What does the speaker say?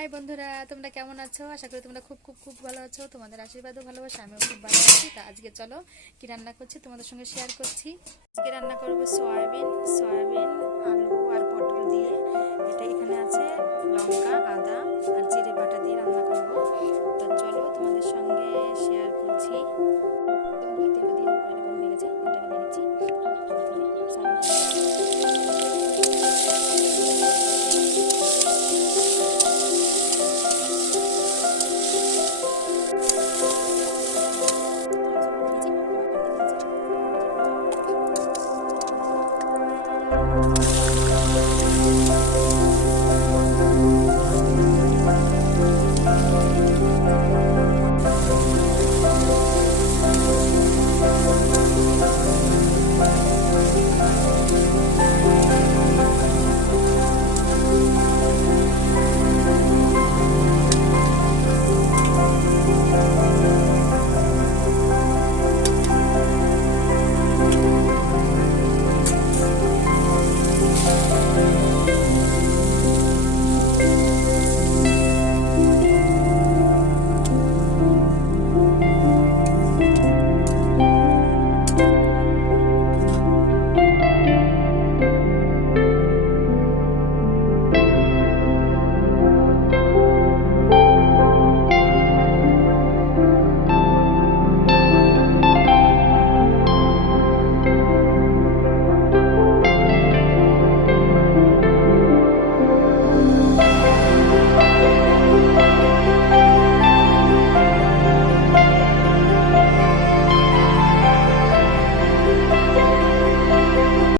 High বন্ধুরা, তোমরা কেমন আছো? আশা করি তোমরা খুব খুব খুব ভালো আছো। তোমাদের আশীর্বাদ ও ভালোবাসা আমিও খুব ভালো আছি। তা আজকে চলো কি রান্না করছি তোমাদের সঙ্গে শেয়ার করছি। আজকে রান্না করবো সয়াবিন